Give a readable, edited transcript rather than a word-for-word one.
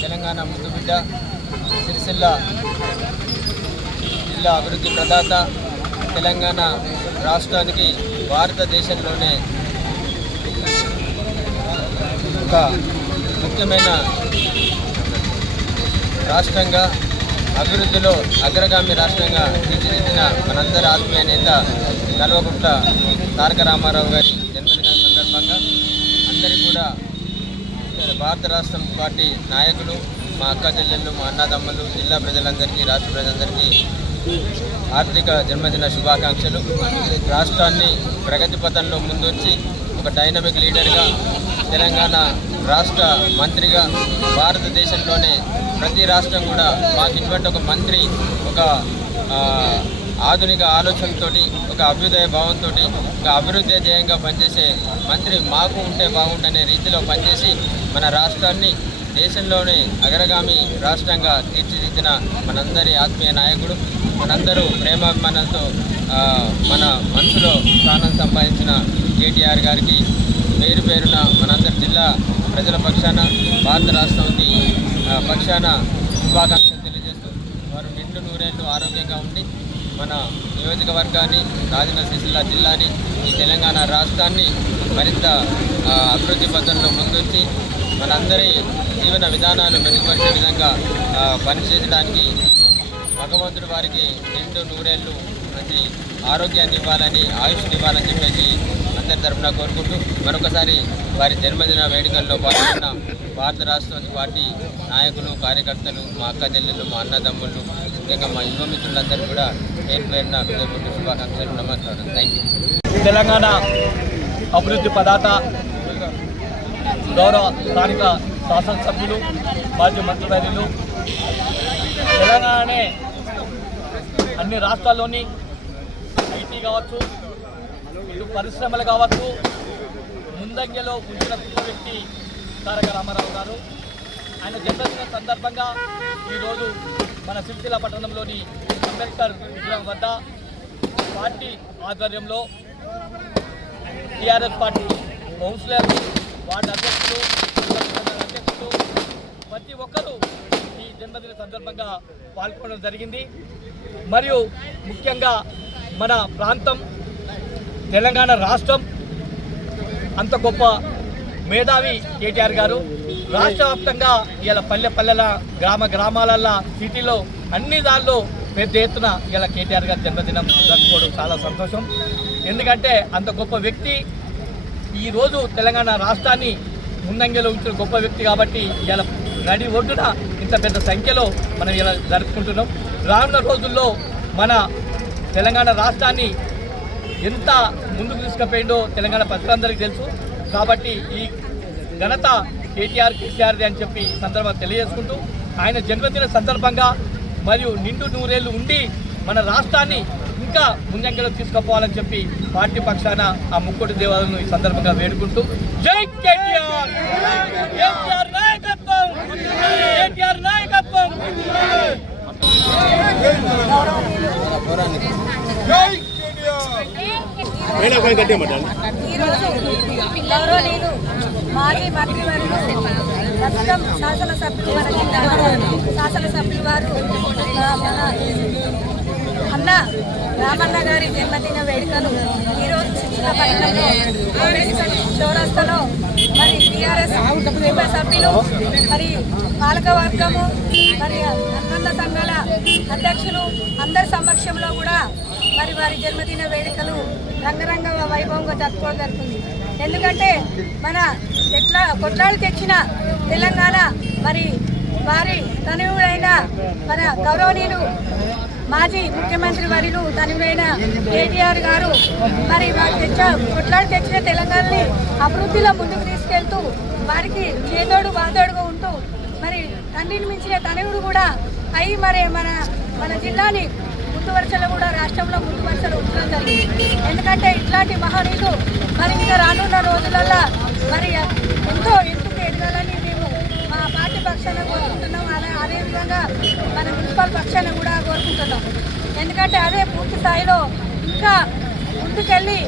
తెలంగాణ ముద్దుబిడ్డ సిరిసిల్ల జిల్లా అభివృద్ధి ప్రదాత తెలంగాణ రాష్ట్రానికి భారతదేశంలోనే ఒక ముఖ్యమైన రాష్ట్రంగా అభివృద్ధిలో అగ్రగామి రాష్ట్రంగా తీర్చిదిద్దిన మనందరి ఆత్మీయ నేత కల్వకుంట్ల తారక రామారావు గారి జన్మదిన సందర్భంగా అందరికీ కూడా భారత రాష్ట్రం పార్టీ నాయకులు, మా అక్క చెల్లెళ్ళు, మా అన్నదమ్ములు, జిల్లా ప్రజలందరికీ, రాష్ట్ర ప్రజలందరికీ ఆర్థిక జన్మదిన శుభాకాంక్షలు. రాష్ట్రాన్ని ప్రగతి పథంలో ముందుంచి ఒక డైనమిక్ లీడర్గా, తెలంగాణ రాష్ట్ర మంత్రిగా, భారతదేశంలోనే ప్రతి రాష్ట్రం కూడా మాకు ఇటువంటి ఒక మంత్రి ఒక ఆధునిక ఆలోచనతో, ఒక అభ్యుదయ భావంతో, ఒక అభివృద్ధి ధ్యేయంగా పనిచేసే మంత్రి మాకు ఉంటే బాగుండనే రీతిలో పనిచేసి మన రాష్ట్రాన్ని దేశంలోనే అగ్రగామి రాష్ట్రంగా తీర్చిదిద్దిన మనందరి ఆత్మీయ నాయకుడు, మనందరూ ప్రేమాభిమానాలతో మన మనసులో స్థానం సంపాదించిన కేటీఆర్ గారికి పేరు పేరున మనందరి జిల్లా ప్రజల పక్షాన, భారత రాష్ట్రానికి పక్షాన శుభాకాంక్షలు తెలియజేస్తూ వారు నిండు నూరేళ్లు ఆరోగ్యంగా ఉండి మన నియోజకవర్గాన్ని, రాజన్న సిరిసిల్ల జిల్లాని, ఈ తెలంగాణ రాష్ట్రాన్ని మరింత అభివృద్ధి పథంలో ముందుంచి మనందరి జీవన విధానాలు మెరుగుపరిచే విధంగా పనిచేయడానికి భగవంతుడు వారికి నిండు నూరేళ్లు మంచి ఆరోగ్యాన్ని ఇవ్వాలని, ఆయుష్ని ఇవ్వాలని చెప్పేసి అందరి తరఫున కోరుకుంటూ మరొకసారి వారి జన్మదిన వేడుకల్లో పాల్గొన్న భారత రాష్ట్ర పార్టీ నాయకులు, కార్యకర్తలు, మా అక్క చెల్లెళ్ళు, మా అన్నదమ్ముళ్ళు, ముఖ్యంగా మా యువ మిత్రులందరూ కూడా పేరు పేరున హృదయపూర్వక శుభాకాంక్షలు, నమస్కారం. Thank you. తెలంగాణ అభివృద్ధి పదాత గౌరవ స్థానిక శాసనసభ్యులు, మాజీ మంత్రివర్యులు, తెలంగాణనే అన్ని రాష్ట్రాల్లోని ఐటీ కావచ్చు, ఇటు పరిశ్రమలు కావచ్చు, ముందంజలో ఉంచిన వ్యక్తి తారక రామారావు గారు. ఆయన జన్మదిన సందర్భంగా ఈరోజు మన సిరిసిల్ల పట్టణంలోని అంబేద్కర్ విగ్రహం వద్ద పార్టీ ఆధ్వర్యంలో టీఆర్ఎస్ పార్టీ కౌన్సిలర్, వార్డు అధ్యక్షులు, ప్రతి ఒక్కరూ ఈ జన్మదిన సందర్భంగా పాల్గొనడం జరిగింది. మరియు ముఖ్యంగా మన ప్రాంతం తెలంగాణ రాష్ట్రం అంత గొప్ప మేధావి కేటీఆర్ గారు రాష్ట్ర వ్యాప్తంగా ఇలా పల్లెల గ్రామాలల్లో సిటీలో అన్ని దాల్లో పెద్ద ఎత్తున ఇలా కేటీఆర్ గారి జన్మదినం జరుపుకోవడం చాలా సంతోషం. ఎందుకంటే అంత గొప్ప వ్యక్తి ఈరోజు తెలంగాణ రాష్ట్రాన్ని ముందంజలో ఉంచిన గొప్ప వ్యక్తి కాబట్టి ఇలా నడి ఒడ్డున ఇంత పెద్ద సంఖ్యలో మనం ఇలా జరుపుకుంటున్నాం. రానున్న రోజుల్లో మన తెలంగాణ రాష్ట్రాన్ని ఎంత ముందుకు తీసుకుపోయిందో తెలంగాణ ప్రజలందరికీ తెలుసు. కాబట్టి ఈ ఘనత కేసీఆర్ది అని చెప్పి ఈ సందర్భంగా తెలియజేసుకుంటూ ఆయన జన్మదిన సందర్భంగా మరియు నిండు నూరేళ్లు ఉండి మన రాష్ట్రాన్ని ఇంకా ముందంజలో తీసుకుపోవాలని చెప్పి పార్టీ పక్షాన ఆ ముక్కోటి దేవాలను ఈ సందర్భంగా వేడుకుంటూ జై కేటీఆర్, కేటీఆర్ నాయకత్వం, కేటీఆర్ నాయకత్వం. ఈరోజు గౌరవనీయులు మాజీ మంత్రివర్యులు ప్రస్తుతం శాసనసభ్యులు మన జిల్లా శాసనసభ్యులు వారు మన అన్న రామన్న గారి జన్మదిన వేడుకలు ఈరోజు చిత్రపట్నంలో అంబేద్కర్ చౌరస్తాలో మరి టీఆర్ఎస్ కుటుంబ సభ్యులు మరి పాలకవర్గము మరి అనుబంధ సంఘాల అధ్యక్షులు అందరి సమక్షంలో కూడా మరి వారి జన్మదిన వేడుకలు రంగరంగ వైభవంగా జరుపుకోవడం జరుగుతుంది. ఎందుకంటే మన కొట్లాడి తెచ్చిన తెలంగాణ మరి వారి తనయుడైన మన గౌరవనీయులు మాజీ ముఖ్యమంత్రి వర్యులు తనయుడైన కేటీఆర్ గారు మరి వారు కొట్లాడి తెచ్చిన తెలంగాణని అభివృద్ధిలో ముందుకు తీసుకెళ్తూ వారికి చేదోడు వాదోడుగా ఉంటూ మరి తండ్రిని మించిన తనయుడు కూడా అయి మరి మన జిల్లాని ముందు వరుసలో కూడా రాష్ట్రంలో ముందు వరుసలో ఉంచడం జరిగింది. ఎందుకంటే ఇట్లాంటి మహనీయులు మరి ఇంకా రానున్న రోజులలో మరి ఎంతో ఎత్తుకు ఎదగాలని మేము మా పార్టీ పక్షాన కోరుకుంటున్నాం. అదేవిధంగా మన మున్సిపల్ పక్షాన కూడా కోరుకుంటున్నాం. ఎందుకంటే అదే పూర్తి స్థాయిలో ఇంకా ముందుకెళ్ళి